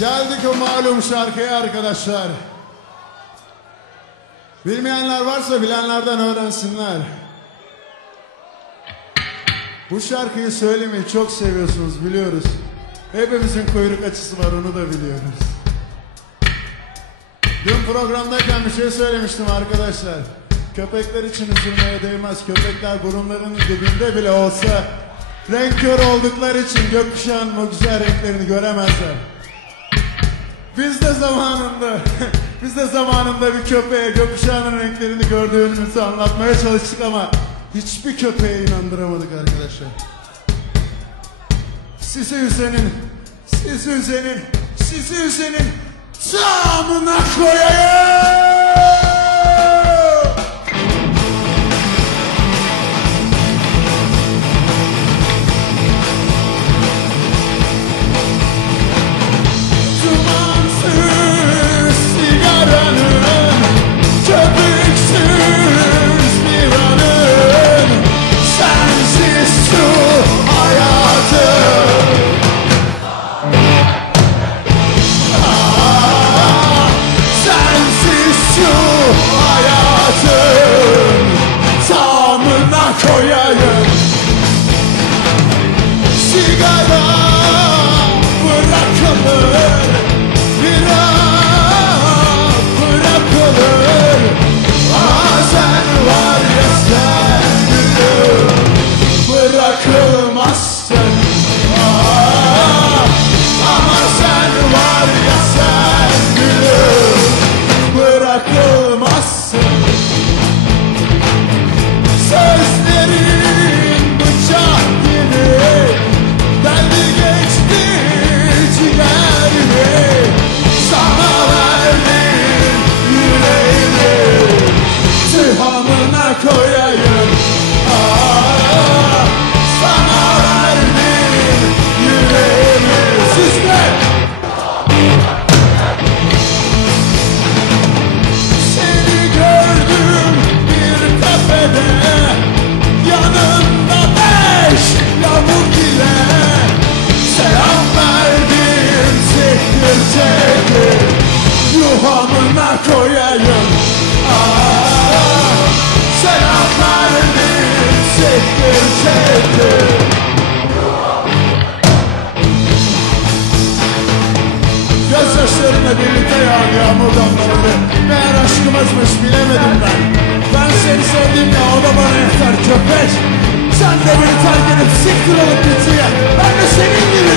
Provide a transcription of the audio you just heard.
Geldik o malum şarkıya arkadaşlar. Bilmeyenler varsa bilenlerden öğrensinler. Bu şarkıyı söylemeyi çok seviyorsunuz, biliyoruz. Hepimizin kuyruk açısı var, onu da biliyoruz. Dün programdayken bir şey söylemiştim arkadaşlar. Köpekler için üzülmeye değmez. Köpekler burunlarının dibinde bile olsa renk kör oldukları için gökkuşağının o güzel renklerini göremezler. Biz de zamanında bir köpeğe gökkuşağının renklerini gördüğümüzü anlatmaya çalıştık ama hiçbir köpeğe inandıramadık arkadaşlar. Sizi üzenin tamına koyayım. Koyayım sigara bırakılır, bira bırakılır. Sen var ya sen gülüm bırakılmazsın. Ama sen var ya sen gülüm bırakılmazsın. Sözlerin bıçak gibi deldi geçti ciğerimi. Sana verdim yüreğimi, tıhamına koyayım. Sana verdim yüreğimi. Sizle seni gördüm bir kafede, yanında 5 lavuk ile selam verdim, çektir çektir yuhamına koyayım. Selam verdim, çektir çektir. Gözyaşlarımla birlikte yağan yağmur damlaları meğer aşkımızmış, bilemedim ben. Ben seni sevdim ya, o da bana yeter köpek. Sen de beni terk edip siktir olup git ya. Ben de senin gibi